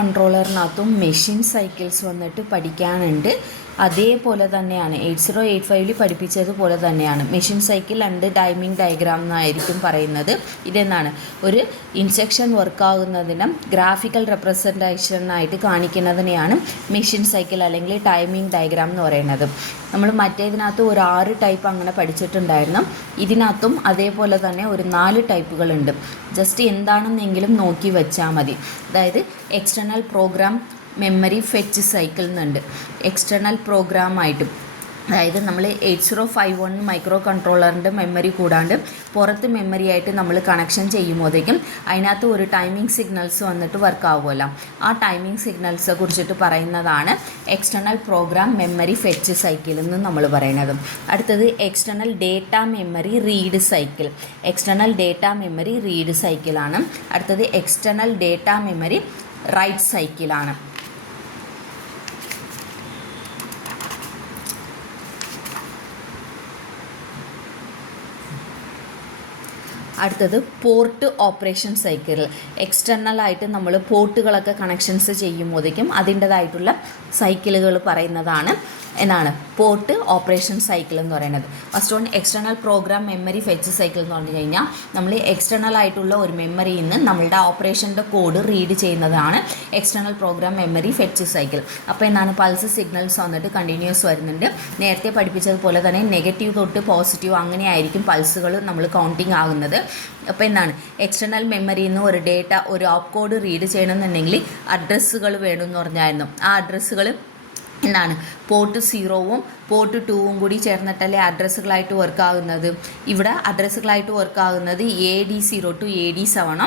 കൺട്രോളറിനകത്തും machine cycles വന്നിട്ട് പഠിക്കാനുണ്ട്. അതേപോലെ തന്നെയാണ് 8085 പഠിപ്പിച്ചതുപോലെ തന്നെയാണ് machine cycle and timing diagram എന്നായിരിക്കും പറയുന്നത്. ഇതെന്താണ് ഒരു ഇൻസ്ട്രക്ഷൻ വർക്കാകുന്നതിനും ഗ്രാഫിക്കൽ റെപ്രസെൻറ്റേഷനായിട്ട് കാണിക്കുന്നതിനെയാണ് മെഷീൻ സൈക്കിൾ അല്ലെങ്കിൽ ടൈമിംഗ് ഡയഗ്രാം എന്ന് പറയുന്നത്. നമ്മൾ മറ്റേതിനകത്ത് ഒരു 6 ടൈപ്പ് അങ്ങനെ പഠിച്ചിട്ടുണ്ടായിരുന്നു. ഇതിനകത്തും അതേപോലെ തന്നെ ഒരു 4 ടൈപ്പുകളുണ്ട്. ജസ്റ്റ് എന്താണെന്നെങ്കിലും നോക്കി വെച്ചാൽ മതി. അതായത് external program memory fetch cycle എന്നുണ്ട്. എക്സ്റ്റേണൽ പ്രോഗ്രാമായിട്ടും അതായത് നമ്മൾ 8051 മൈക്രോ കൺട്രോളറിൻ്റെ മെമ്മറി കൂടാണ്ട് പുറത്ത് മെമ്മറി ആയിട്ട് നമ്മൾ കണക്ഷൻ ചെയ്യുമ്പോഴത്തേക്കും അതിനകത്ത് ഒരു ടൈമിംഗ് സിഗ്നൽസ് വന്നിട്ട് വർക്ക് ആകുമല്ലോ. ആ ടൈമിംഗ് സിഗ്നൽസെ കുറിച്ചിട്ട് പറയുന്നതാണ് external program memory fetch cycle എന്ന് നമ്മൾ പറയുന്നത്. അടുത്തത് external data memory read cycle. External data memory read സൈക്കിളാണ്. അടുത്തത് എക്സ്റ്റേണൽ ഡേറ്റ മെമ്മറി റൈറ്റ് സൈക്കിളാണ്. അടുത്തത് പോർട്ട് ഓപ്പറേഷൻ സൈക്കിൾ. എക്സ്റ്റേണലായിട്ട് നമ്മൾ പോർട്ടുകളൊക്കെ കണക്ഷൻസ് ചെയ്യുമ്പോഴേക്കും അതിൻ്റേതായിട്ടുള്ള സൈക്കിളുകൾ പറയുന്നതാണ് എന്നാണ് പോർട്ട് ഓപ്പറേഷൻ സൈക്കിൾ എന്ന് പറയുന്നത്. First one external program memory fetch cycle എന്ന് പറഞ്ഞു കഴിഞ്ഞാൽ നമ്മൾ എക്സ്റ്റേണൽ ആയിട്ടുള്ള ഒരു മെമ്മറിയിൽ നിന്ന് നമ്മളുടെ ഓപ്പറേഷൻ്റെ കോഡ് റീഡ് ചെയ്യുന്നതാണ് external program memory fetch cycle. അപ്പോൾ എന്താണ് പൾസ് സിഗ്നൽസ് വന്നിട്ട് കണ്ടിന്യൂസ് വരുന്നുണ്ട്. നേരത്തെ പഠിപ്പിച്ചതുപോലെ തന്നെ നെഗറ്റീവ് തൊട്ട് പോസിറ്റീവ് അങ്ങനെയായിരിക്കും പൾസുകൾ നമ്മൾ കൗണ്ടിങ് ആകുന്നത്. അപ്പോൾ എന്താണ് എക്സ്റ്റേണൽ മെമ്മറിയിൽ നിന്ന് ഒരു ഡേറ്റ ഒരു ഓപ്പ് കോഡ് റീഡ് ചെയ്യണമെന്നുണ്ടെങ്കിൽ അഡ്രസ്സുകൾ വേണമെന്ന് പറഞ്ഞായിരുന്നു. ആ അഡ്രസ്സുകൾ എന്താണ് പോർട്ട് 0ഉം പോർട്ട് 2ഉം കൂടി ചേർന്നിട്ടല്ലേ അഡ്രസ്സുകളായിട്ട് വർക്കാകുന്നത്. ഇവിടെ അഡ്രസ്സുകളായിട്ട് വർക്കാകുന്നത് AD0 to AD7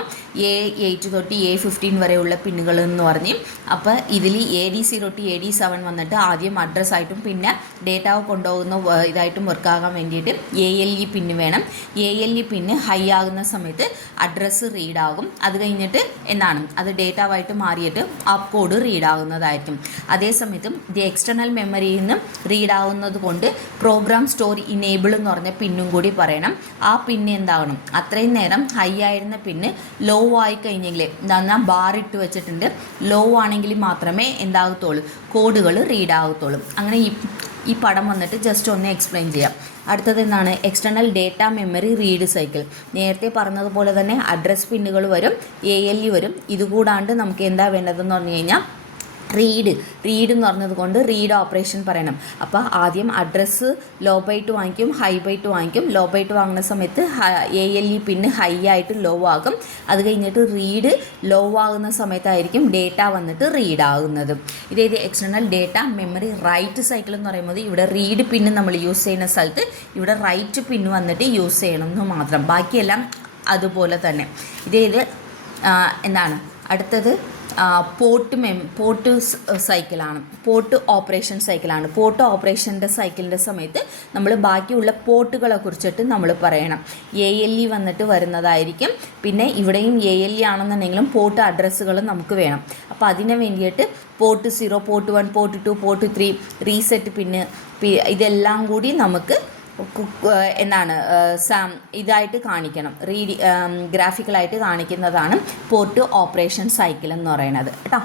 A8 തൊട്ട് A15 വരെയുള്ള പിന്നുകൾ എന്ന് പറഞ്ഞ്. അപ്പോൾ ഇതിൽ AD0 to AD7 വന്നിട്ട് ആദ്യം അഡ്രസ്സായിട്ടും പിന്നെ ഡേറ്റ കൊണ്ടുപോകുന്ന ഇതായിട്ടും വർക്കാകാൻ വേണ്ടിയിട്ട് ALE പിന്ന് വേണം. ALE പിന്ന് ഹൈ ആകുന്ന സമയത്ത് അഡ്രസ്സ് റീഡാകും. അത് കഴിഞ്ഞിട്ട് എന്താണ് അത് ഡേറ്റാവായിട്ട് മാറിയിട്ട് ആപ്പ് കോഡ് റീഡാകുന്നതായിരിക്കും. അതേസമയത്തും ഇത് എക്സ്റ്റേണൽ മെമ്മറിയിൽ നിന്ന് റീഡാകുന്നത് കൊണ്ട് പ്രോഗ്രാം സ്റ്റോർ ഇനേബിൾ എന്ന് പറഞ്ഞ പിന്നും കൂടി പറയണം. ആ പിന്ന് എന്താകണം അത്രയും നേരം ഹൈ ആയിരുന്ന പിന്ന് ലോ ആയി കഴിഞ്ഞെങ്കിൽ എന്നാൽ ബാർ ഇട്ട് വെച്ചിട്ടുണ്ട്. ലോ ആണെങ്കിൽ മാത്രമേ എന്താകത്തുള്ളൂ കോഡുകൾ റീഡാകത്തുള്ളൂ. അങ്ങനെ ഈ പടം വന്നിട്ട് ജസ്റ്റ് ഒന്ന് എക്സ്പ്ലെയിൻ ചെയ്യാം. അടുത്തത് എന്താണ് external data memory read cycle. നേരത്തെ പറഞ്ഞതുപോലെ തന്നെ അഡ്രസ് പിന്നുകൾ വരും, ALE വരും. ഇതുകൂടാണ്ട് നമുക്ക് എന്താ വേണ്ടതെന്ന് പറഞ്ഞു കഴിഞ്ഞാൽ റീഡ് എന്ന് പറഞ്ഞത് കൊണ്ട് റീഡ് ഓപ്പറേഷൻ പറയണം. അപ്പോൾ ആദ്യം അഡ്രസ്സ് ലോ ബൈറ്റ് വാങ്ങിക്കും, ഹൈ ബൈറ്റ് വാങ്ങിക്കും. ലോ ബൈറ്റ് വാങ്ങുന്ന സമയത്ത് ALE പിന്നെ ഹൈ ആയിട്ട് ലോ ആകും. അത് കഴിഞ്ഞിട്ട് റീഡ് ലോ ആകുന്ന സമയത്തായിരിക്കും ഡേറ്റ വന്നിട്ട് റീഡ് ആകുന്നത്. ഇതേത് external data memory right cycle എന്ന് പറയുമ്പോൾ ഇവിടെ റീഡ് പിന്ന് നമ്മൾ യൂസ് ചെയ്യുന്ന സ്ഥലത്ത് ഇവിടെ റൈറ്റ് പിന്ന് വന്നിട്ട് യൂസ് ചെയ്യണമെന്ന് മാത്രം. ബാക്കിയെല്ലാം അതുപോലെ തന്നെ. ഇതേത് എന്താണ് അടുത്തത് പോർട്ട് സൈക്കിളാണ്. പോർട്ട് ഓപ്പറേഷൻ സൈക്കിളാണ്. പോർട്ട് ഓപ്പറേഷൻ്റെ സൈക്കിളിൻ്റെ സമയത്ത് നമ്മൾ ബാക്കിയുള്ള പോർട്ടുകളെ കുറിച്ചിട്ട് നമ്മൾ പറയണം. ALE വന്നിട്ട് വരുന്നതായിരിക്കും. പിന്നെ ഇവിടെയും ALE ആണെന്നുണ്ടെങ്കിലും പോർട്ട് അഡ്രസ്സുകൾ നമുക്ക് വേണം. അപ്പോൾ അതിന് വേണ്ടിയിട്ട് port 0, port 1, port 2, port 3 reset പിന്നെ ഇതെല്ലാം കൂടി നമുക്ക് എന്താണ് ഇതായിട്ട് കാണിക്കണം. ഗ്രാഫിക്കലായിട്ട് കാണിക്കുന്നതാണ് പോർട്ട് ഓപ്പറേഷൻ സൈക്കിൾ എന്ന് പറയുന്നത് കേട്ടോ.